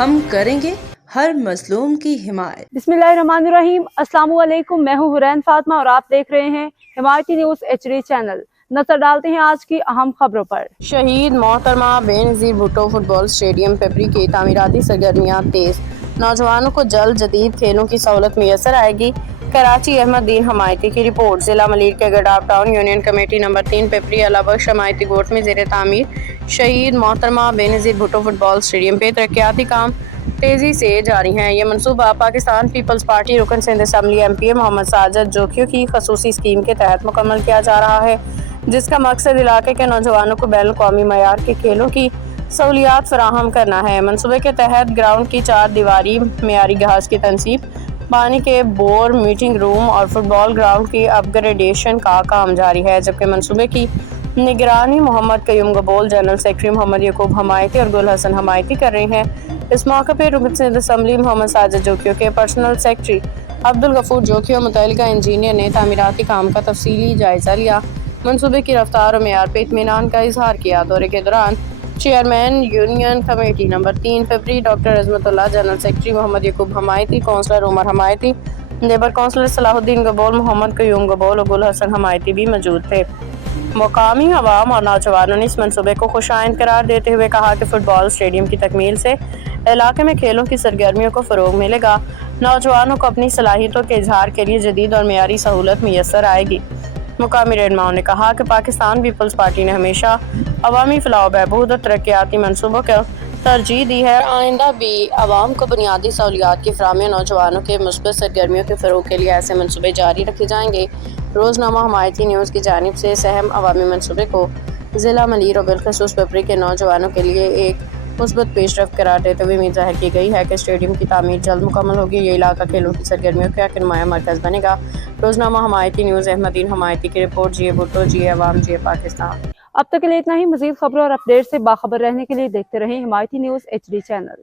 ہم کریں گے ہر مظلوم کی حمایت۔ बिस्मिल्लाहिर्रहमानिर्रहीम। अस्सलाम वालेकुम। मैं हूँ हुरैन फातिमा और आप देख रहे हैं हिमायती न्यूज़ HD चैनल। नजर डालते हैं आज की अहम खबरों पर। शहीद मोहतरमा Benazir Bhutto football stadium peppery की तामीराती सरगर्मियां तेज, नौजवानों को जल्द जदीद खेलों की सहूलत मैसर आएगी। कराची अहमद दीन हमायती की रिपोर्ट। जिला मलिर के Gadap town union committee number 3 Pipri Allahbakhsh Hamayati Goth में ज़ेर तामीर शहीद मोहतरमा बेनज़ीर भुट्टो फुटबॉल स्टेडियम पे तरक्याती काम तेजी से जारी हैं। यह मनसूबा पाकिस्तान पीपल्स पार्टी रुकन सिंध असम्बली MPA मोहम्मद साजिद जोखियों की खसूसी स्कीम के तहत मुकम्मल किया जा रहा है, जिसका मकसद इलाके के नौजवानों को बैन अवी मयार के खेलों की सहूलियात फराहम करना है। मनसूबे के तहत ग्राउंड की 4 दीवारी मेयारी घास की तनसीब, पानी के बोर, मीटिंग रूम और फुटबॉल ग्राउंड की अपग्रेडेशन का काम जारी है, जबकि मनसूबे की निगरानी मोहम्मद कयूम गबोल, जनरल सेक्रेटरी मोहम्मद यकूब हमायती और गुल हसन हमायती कर रहे हैं। इस मौके पर रुकन सिंध असम्बली मोहम्मद साजिद जोखियों के पर्सनल सेक्रेटरी अब्दुल गफूर जोखियों मुतल्लिका इंजीनियर ने तामीराती काम का तफसीली जायजा लिया, मनसूबे की रफ्तार और मेयार पे इत्मीनान का इजहार किया। दौरे के दौरान chairman union committee number 3 Pipri doctor Azmatullah, general secretary Mohammad Yaqoob Hamayati, councillor Umar Hamayati, labour councillor Salahuddin Gabol, Mohammad Qayyum Gabol और गुल हसन हमायती भी मौजूद थे। मुकामी अवाम और नौजवानों ने इस मनसूबे को खुशाइंद करार देते हुए कहा कि फुटबॉल स्टेडियम की तकमील से इलाके में खेलों की सरगर्मियों को फ़रोग मिलेगा, नौजवानों को अपनी सलाहियतों के इजहार के लिए जदीद और मेयारी सहूलत मैसर आएगी। मुकामी रहनुमाओं ने कहा कि पाकिस्तान पीपल्स पार्टी ने हमेशा अवामी फलाह बहबूद और तरक्याती मनसूबों को तरजीह दी है। आइंदा भी अवाम को बुनियादी सहूलियात की फराहमी और नौजवानों के मुस्बत सरगर्मियों के फ़रोग के लिए ऐसे मनसूबे जारी रखे जाएंगे। रोज़नामा हमायती न्यूज़ की जानिब से सहम अवामी मनसूबे को ज़िला मलीर और बिलखसूस पेपरी के नौजवानों के लिए एक मुस्बत पेशरफ्त करार देते हुए उम्मीद ज़ाहिर की गई है कि स्टेडियम की तामीर जल्द मुकम्मल होगी। ये इलाका खेलों की सरगर्मियों का एक नुमाया मरकज़ बनेगा। रोज़नामा हमायती न्यूज़ अहमद दीन हमायती की रिपोर्ट। जिए भुट्टो, जिए अवाम, जिए पाकिस्तान। अब तक के लिए इतना ही। मज़ीद खबरों और अपडेट से बाखबर रहने के लिए देखते रहें हिमायती न्यूज़ HD चैनल।